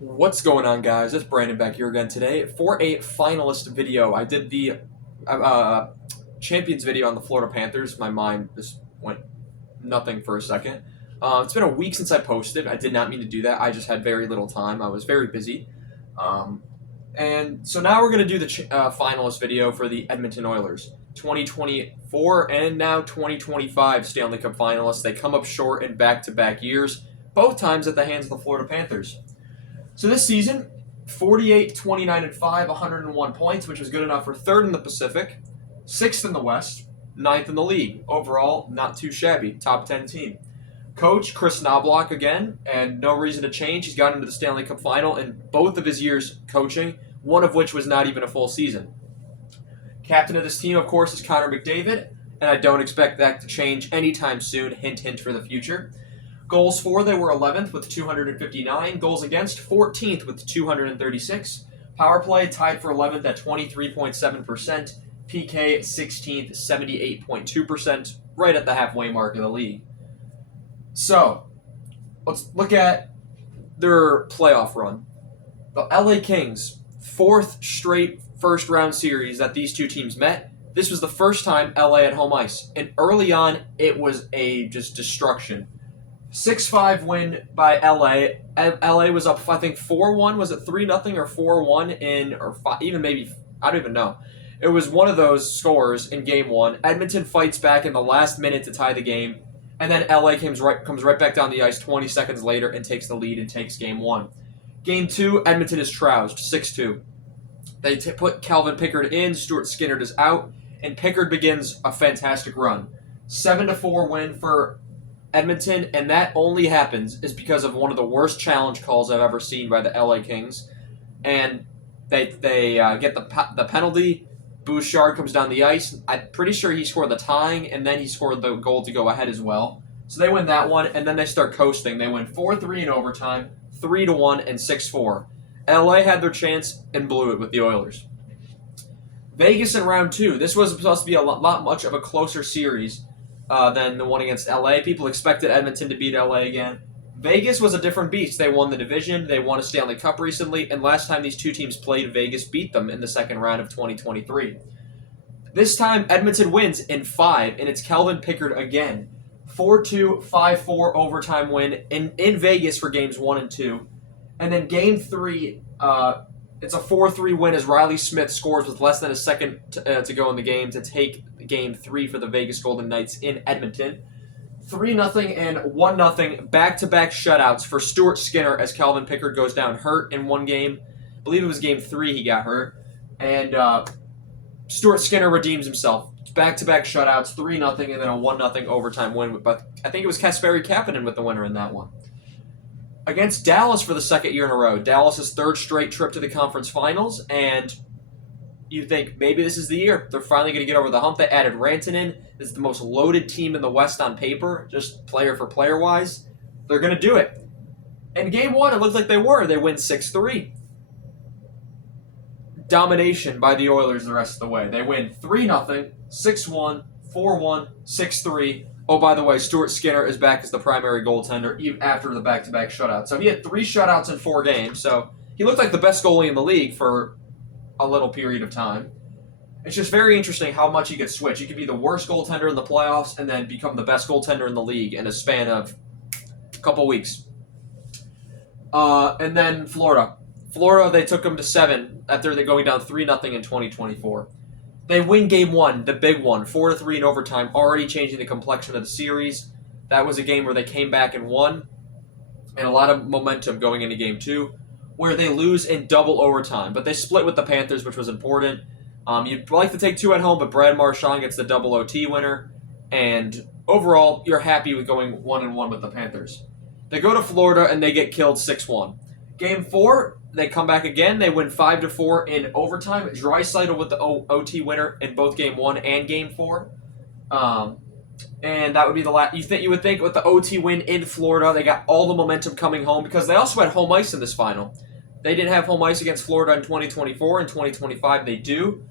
What's going on, guys? It's Brandon back here again today for a finalist video. I did the champions video on the Florida Panthers. My mind just went nothing for a second. It's been a week since I posted. I did not mean to do that. I just had very little time. I was very busy. And so now we're going to do the finalist video for the Edmonton Oilers. 2024 and now 2025 Stanley Cup finalists. They come up short in back-to-back years, both times at the hands of the Florida Panthers. So this season, 48, 29, and 5, 101 points, which was good enough for third in the Pacific, sixth in the West, ninth in the league. Overall, not too shabby. Top 10 team. Coach, Chris Knobloch again, and no reason to change. He's gotten into the Stanley Cup final in both of his years coaching, one of which was not even a full season. Captain of this team, of course, is Connor McDavid, and I don't expect that to change anytime soon. Hint, hint for the future. Goals for, they were 11th with 259. Goals against, 14th with 236. Power play tied for 11th at 23.7%. PK 16th, 78.2%, right at the halfway mark of the league. So, let's look at their playoff run. The LA Kings, fourth straight first-round series that these two teams met. This was the first time LA had home ice, and early on, it was a just destruction. 6-5 win by LA. LA was up, I think, 4-1. Was it 3-0 or 4-1 in, or even maybe, I don't even know. It was one of those scores in game one. Edmonton fights back in the last minute to tie the game, and then LA comes right back down the ice 20 seconds later and takes the lead and takes game one. Game two, Edmonton is trounced, 6-2. They put Calvin Pickard in, Stuart Skinner is out, and Pickard begins a fantastic run. 7-4 win for Edmonton, and that only happens is because of one of the worst challenge calls I've ever seen by the LA Kings. And they get the penalty. Bouchard comes down the ice. I'm pretty sure he scored the tying, and then he scored the goal to go ahead as well. So they win that one, and then they start coasting. They win 4-3 in overtime, 3-1, and 6-4. LA had their chance and blew it with the Oilers. Vegas in round two. This was supposed to be a lot much of a closer series than the one against LA. People expected Edmonton to beat LA again. Vegas was a different beast. They won the division. They won a Stanley Cup recently, and last time these two teams played, Vegas beat them in the second round of 2023. This time, Edmonton wins in 5, and it's Calvin Pickard again. 4-2, 5-4 overtime win in Vegas for games 1 and 2. And then game 3, it's a 4-3 win as Riley Smith scores with less than a second to go in the game to take game 3 for the Vegas Golden Knights in Edmonton. 3-0 and 1-0 back-to-back shutouts for Stuart Skinner as Calvin Pickard goes down hurt in one game. I believe it was game 3 he got hurt. And Stuart Skinner redeems himself. Back-to-back shutouts, 3-0 and then a 1-0 overtime win. But I think it was Kasperi Kapanen with the winner in that one. Against Dallas for the second year in a row. Dallas' third straight trip to the conference finals, and you think maybe this is the year. They're finally going to get over the hump. They added Rantanen. This is the most loaded team in the West on paper, just player for player-wise. They're going to do it. In game one, it looked like they were. They win 6-3. Domination by the Oilers the rest of the way. They win 3-0, 6-1, 4-1, 6-3. Oh, by the way, Stuart Skinner is back as the primary goaltender even after the back-to-back shutout. So he had 3 shutouts in 4 games. So he looked like the best goalie in the league for a little period of time. It's just very interesting how much he could switch. He could be the worst goaltender in the playoffs and then become the best goaltender in the league in a span of a couple weeks. And then Florida. Florida, they took them to 7 after they're going down 3-0 in 2024. They win game 1, the big one, 4-3 in overtime, already changing the complexion of the series. That was a game where they came back and won, and a lot of momentum going into game 2, where they lose in double overtime. But they split with the Panthers, which was important. You'd like to take 2 at home, but Brad Marchand gets the double OT winner. And overall, you're happy with going 1-1 with the Panthers. They go to Florida, and they get killed 6-1. Game 4, they come back again. They win 5-4 in overtime. Draisaitl with the OT winner in both game 1 and game 4. And that would be the last. You would think with the OT win in Florida, they got all the momentum coming home because they also had home ice in this final. They didn't have home ice against Florida in 2024. In 2025, they do.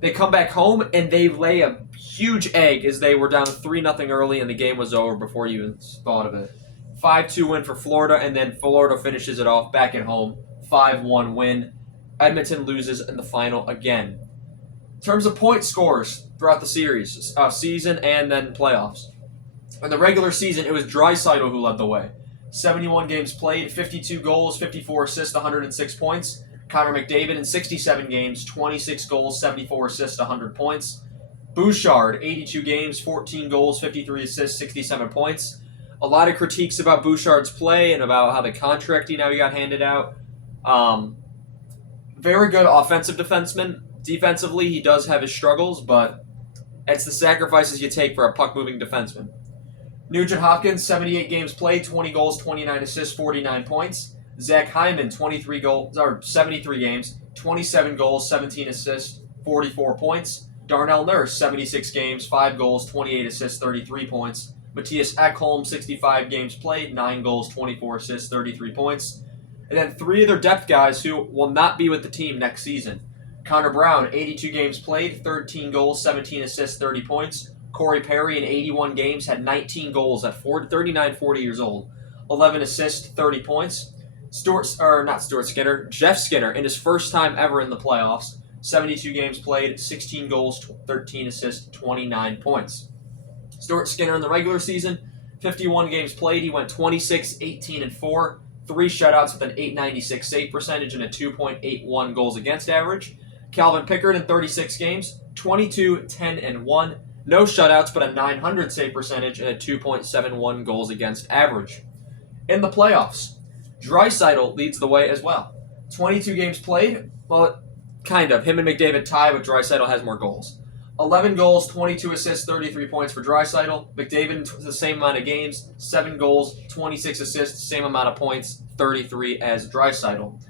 They come back home and they lay a huge egg as they were down 3-0 early and the game was over before you even thought of it. 5-2 win for Florida, and then Florida finishes it off back at home. 5-1 win. Edmonton loses in the final again. In terms of point scores throughout the series, season and then playoffs. In the regular season, it was Draisaitl who led the way. 71 games played, 52 goals, 54 assists, 106 points. Connor McDavid in 67 games, 26 goals, 74 assists, 100 points. Bouchard, 82 games, 14 goals, 53 assists, 67 points. A lot of critiques about Bouchard's play and about how the contract he got handed out. Very good offensive defenseman. Defensively, he does have his struggles, but it's the sacrifices you take for a puck-moving defenseman. Nugent Hopkins, 78 games played, 20 goals, 29 assists, 49 points. Zach Hyman, 73 games, 27 goals, 17 assists, 44 points. Darnell Nurse, 76 games, 5 goals, 28 assists, 33 points. Matthias Ekholm, 65 games played, 9 goals, 24 assists, 33 points. And then 3 of their depth guys who will not be with the team next season. Connor Brown, 82 games played, 13 goals, 17 assists, 30 points. Corey Perry in 81 games had 19 goals at 40 years old. 11 assists, 30 points. Jeff Skinner in his first time ever in the playoffs. 72 games played, 16 goals, 13 assists, 29 points. Stuart Skinner in the regular season, 51 games played. He went 26, 18, and 4. 3 shutouts with an .896 save percentage and a 2.81 goals against average. Calvin Pickard in 36 games, 22, 10, and 1. No shutouts, but a .900 save percentage and a 2.71 goals against average. In the playoffs, Draisaitl leads the way as well. 22 games played, well, kind of. Him and McDavid tie, but Draisaitl has more goals. 11 goals, 22 assists, 33 points for Draisaitl. McDavid, the same amount of games, 7 goals, 26 assists, same amount of points, 33 as Draisaitl.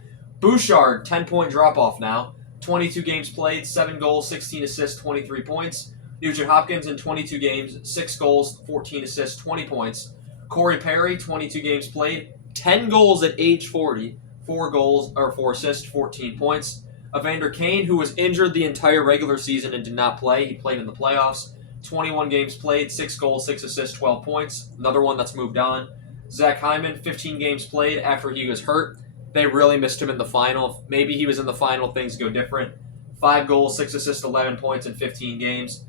Bouchard, 10-point drop-off now. 22 games played, 7 goals, 16 assists, 23 points. Nugent Hopkins in 22 games, 6 goals, 14 assists, 20 points. Corey Perry, 22 games played, 10 goals at age 40, 4 assists, 14 points. Evander Kane, who was injured the entire regular season and did not play. He played in the playoffs. 21 games played, 6 goals, 6 assists, 12 points. Another one that's moved on. Zach Hyman, 15 games played after he was hurt. They really missed him in the final. Maybe he was in the final, things go different. 5 goals, 6 assists, 11 points in 15 games.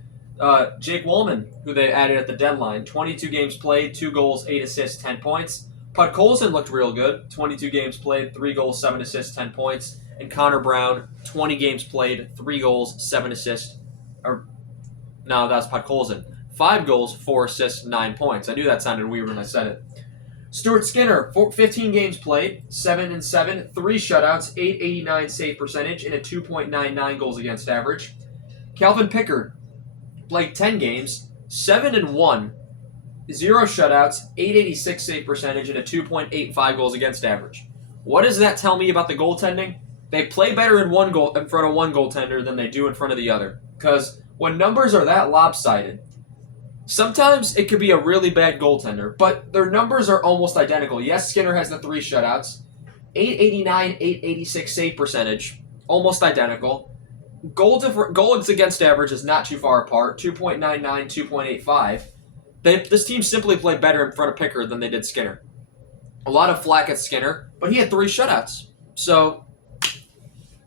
Jake Wollman, who they added at the deadline, 22 games played, 2 goals, 8 assists, 10 points. Podkolzin looked real good. 22 games played, 3 goals, 7 assists, 10 points. And Connor Brown, 20 games played, 3 goals, 7 assists. No, that's Podkolzin. 5 goals, 4 assists, 9 points. I knew that sounded weird when I said it. Stuart Skinner, 15 games played, 7-7, 3 shutouts, 889 save percentage, and a 2.99 goals against average. Calvin Pickard played 10 games, 7-1, 0 shutouts, 886 save percentage, and a 2.85 goals against average. What does that tell me about the goaltending? They play better in front of one goaltender than they do in front of the other. Because when numbers are that lopsided, sometimes it could be a really bad goaltender, but their numbers are almost identical. Yes, Skinner has the 3 shutouts, 889, 886 save percentage, almost identical. Goals against average is not too far apart, 2.99, 2.85. This team simply played better in front of Pickard than they did Skinner. A lot of flack at Skinner, but he had 3 shutouts. So,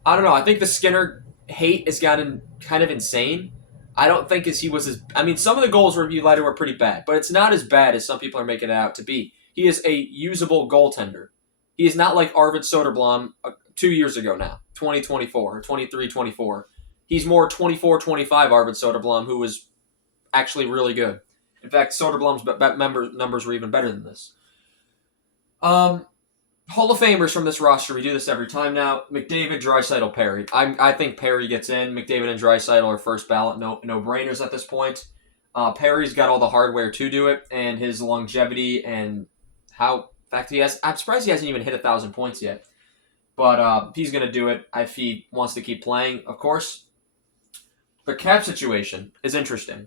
I don't know. I think the Skinner hate has gotten kind of insane. I don't think some of the goals you led were pretty bad, but it's not as bad as some people are making it out to be. He is a usable goaltender. He is not like Arvid Soderblom 2 years ago now, 2024, or 23-24. He's more 24-25 Arvid Soderblom, who was actually really good. In fact, Soderblom's numbers were even better than this. Hall of Famers from this roster. We do this every time now. McDavid, Draisaitl, Perry. I think Perry gets in. McDavid and Draisaitl are first ballot no-brainers at this point. Perry's got all the hardware to do it, and his longevity and I'm surprised he hasn't even hit 1,000 points yet. But he's going to do it if he wants to keep playing, of course. The cap situation is interesting.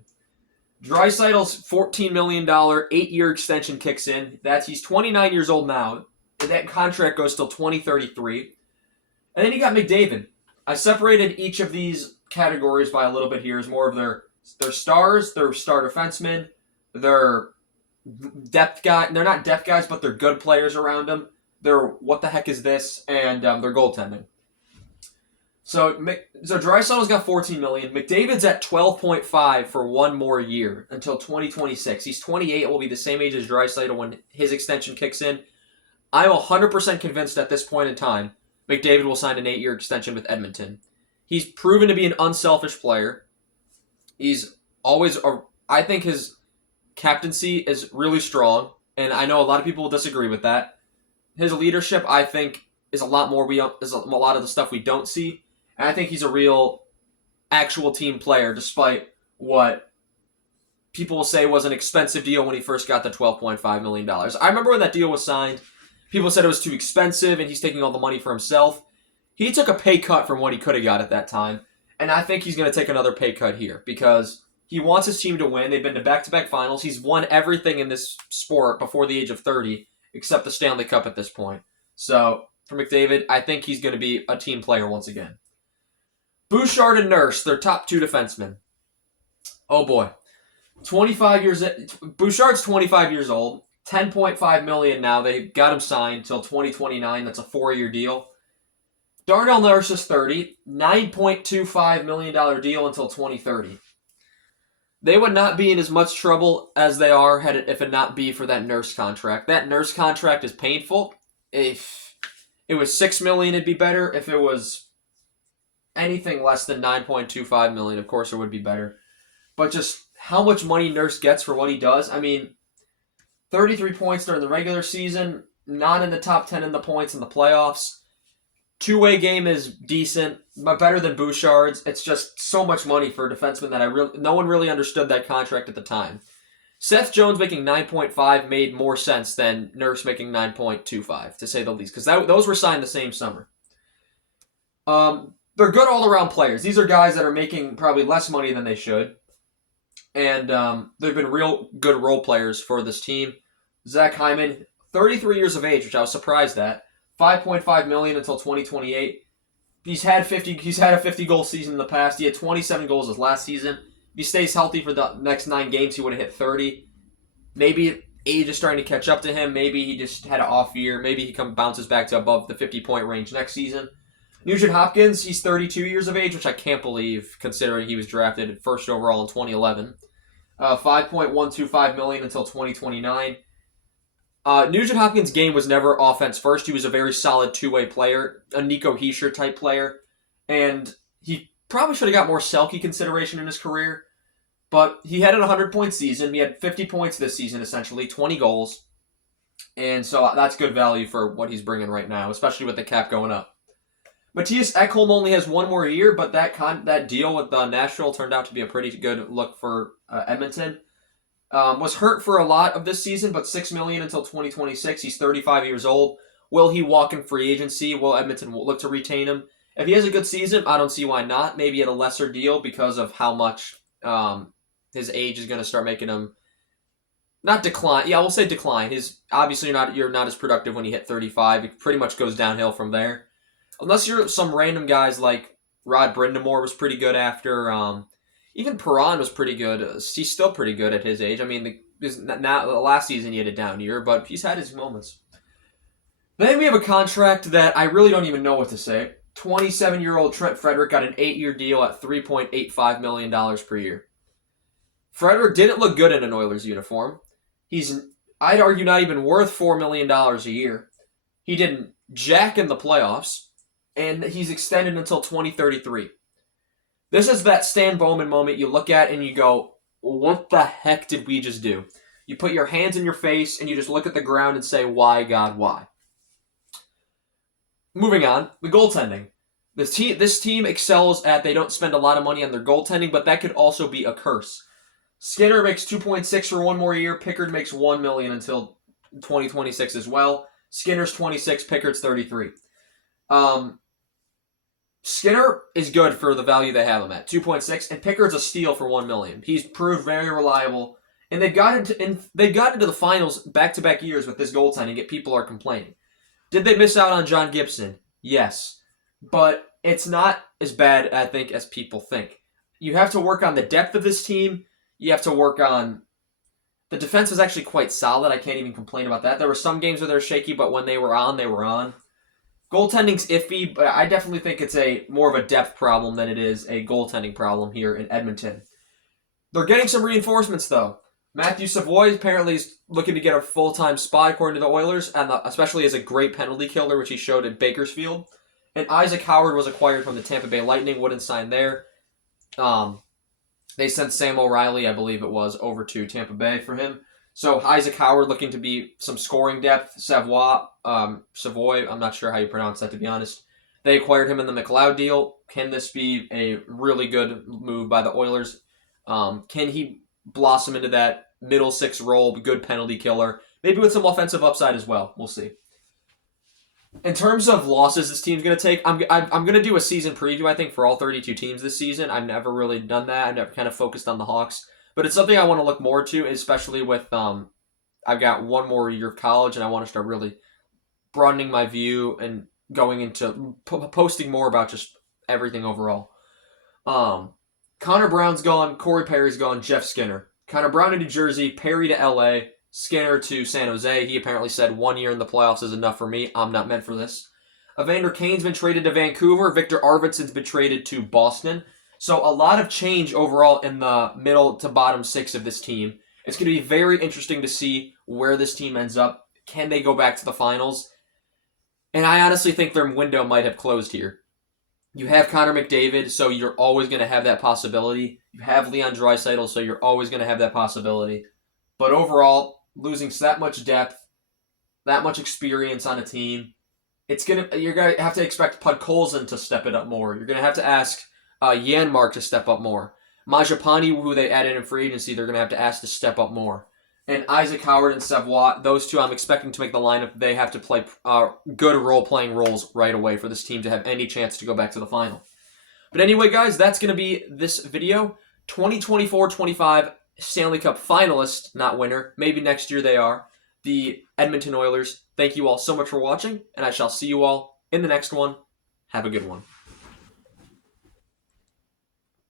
Draisaitl's $14 million 8-year extension kicks in. He's 29 years old now. And that contract goes till 2033. And then you got McDavid. I separated each of these categories by a little bit here. Is more of their stars, their star defensemen, their depth guy. They're not depth guys, but they're good players around them. They're what the heck is this? And they're goaltending. So Draisaitl's got $14 million. McDavid's at $12.5 for one more year until 2026. He's 28. Will be the same age as Draisaitl when his extension kicks in. I'm 100% convinced at this point in time McDavid will sign an 8-year extension with Edmonton. He's proven to be an unselfish player. He's always, I think his captaincy is really strong, and I know a lot of people will disagree with that. His leadership, I think, is a lot more. Is a lot of the stuff we don't see, and I think he's a real, actual team player, despite what people will say was an expensive deal when he first got the $12.5 million. I remember when that deal was signed. People said it was too expensive and he's taking all the money for himself. He took a pay cut from what he could have got at that time. And I think he's going to take another pay cut here because he wants his team to win. They've been to back-to-back finals. He's won everything in this sport before the age of 30 except the Stanley Cup at this point. So for McDavid, I think he's going to be a team player once again. Bouchard and Nurse, their top two defensemen. Oh boy. 25 years. Bouchard's 25 years old. $10.5 million now. They got him signed until 2029. That's a 4-year deal. Darnell Nurse is 30. $9.25 million deal until 2030. They would not be in as much trouble as they are if it not be for that Nurse contract. That Nurse contract is painful. If it was $6 million, it'd be better. If it was anything less than $9.25 million, of course it would be better. But just how much money Nurse gets for what he does, I mean, 33 points during the regular season, not in the top 10 in the points in the playoffs. Two-way game is decent, but better than Bouchard's. It's just so much money for a defenseman that no one really understood that contract at the time. Seth Jones making 9.5 made more sense than Nurse making 9.25, to say the least, because those were signed the same summer. They're good all-around players. These are guys that are making probably less money than they should. And they've been real good role players for this team. Zach Hyman, 33 years of age, which I was surprised at. $5.5 million until 2028. He's had a 50-goal season in the past. He had 27 goals his last season. If he stays healthy for the next 9 games, he would have hit 30. Maybe age is starting to catch up to him. Maybe he just had an off year. Maybe he bounces back to above the 50-point range next season. Nugent Hopkins, he's 32 years of age, which I can't believe, considering he was drafted first overall in 2011. $5.125 million until 2029. Nugent Hopkins' game was never offense first. He was a very solid two-way player, a Nico Hischier type player, and he probably should have got more Selke consideration in his career, but he had a 100-point season. He had 50 points this season, essentially, 20 goals, and so that's good value for what he's bringing right now, especially with the cap going up. Matthias Ekholm only has one more year, but that deal with Nashville turned out to be a pretty good look for Edmonton. Was hurt for a lot of this season, but $6 million until 2026. He's 35 years old. Will he walk in free agency? Will Edmonton look to retain him? If he has a good season, I don't see why not. Maybe at a lesser deal because of how much his age is going to start making him not decline. Yeah, we'll say decline. Obviously you're not as productive when you hit 35. It pretty much goes downhill from there. Unless you're some random guys like Rod Brindamore was pretty good after. Even Perron was pretty good. He's still pretty good at his age. I mean, last season he had a down year, but he's had his moments. Then we have a contract that I really don't even know what to say. 27-year-old Trent Frederick got an 8-year deal at $3.85 million per year. Frederick didn't look good in an Oilers uniform. He's, I'd argue, not even worth $4 million a year. He didn't jack in the playoffs. And he's extended until 2033. This is that Stan Bowman moment you look at and you go, what the heck did we just do? You put your hands in your face and you just look at the ground and say, why, God, why? Moving on, the goaltending. This team excels at they don't spend a lot of money on their goaltending, but that could also be a curse. Skinner makes 2.6 for one more year. Pickard makes $1 million until 2026 as well. Skinner's 26, Pickard's 33. Skinner is good for the value they have him at, 2.6, and Pickard's a steal for $1 million. He's proved very reliable, and they've got into the finals back-to-back years with this goaltending, yet people are complaining. Did they miss out on John Gibson? Yes, but it's not as bad, I think, as people think. You have to work on the depth of this team. You have to work on The defense was actually quite solid. I can't even complain about that. There were some games where they were shaky, but when they were on, they were on. Goaltending's iffy, but I definitely think it's more of a depth problem than it is a goaltending problem here in Edmonton. They're getting some reinforcements, though. Matthew Savoy apparently is looking to get a full-time spot, according to the Oilers, and especially as a great penalty killer, which he showed in Bakersfield. And Isaac Howard was acquired from the Tampa Bay Lightning, wouldn't sign there. They sent Sam O'Reilly, I believe it was, over to Tampa Bay for him. So Isaac Howard looking to be some scoring depth. Savoy, I'm not sure how you pronounce that, to be honest. They acquired him in the McLeod deal. Can this be a really good move by the Oilers? Can he blossom into that middle six role, good penalty killer, maybe with some offensive upside as well? We'll see. In terms of losses this team's going to take, I'm going to do a season preview, I think, for all 32 teams this season. I've never really done that. I've never kind of focused on the Hawks. But it's something I want to look more to, especially with I've got one more year of college, and I want to start really broadening my view and going into posting more about just everything overall. Connor Brown's gone, Corey Perry's gone, Jeff Skinner. Connor Brown to New Jersey, Perry to LA, Skinner to San Jose. He apparently said 1 year in the playoffs is enough for me. I'm not meant for this. Evander Kane's been traded to Vancouver. Victor Arvidsson's been traded to Boston. So a lot of change overall in the middle to bottom six of this team. It's going to be very interesting to see where this team ends up. Can they go back to the finals? And I honestly think their window might have closed here. You have Connor McDavid, so you're always going to have that possibility. You have Leon Draisaitl, so you're always going to have that possibility. But overall, losing that much depth, that much experience on a team, you're going to have to expect Podkolzin to step it up more. You're going to have to ask Janmark to step up more. Majapani, who they added in free agency, they're going to have to ask to step up more. And Isaac Howard and Savoy, those two I'm expecting to make the lineup. They have to play good role-playing roles right away for this team to have any chance to go back to the final. But anyway, guys, that's going to be this video. 2024-25 Stanley Cup finalist, not winner. Maybe next year they are. The Edmonton Oilers. Thank you all so much for watching, and I shall see you all in the next one. Have a good one.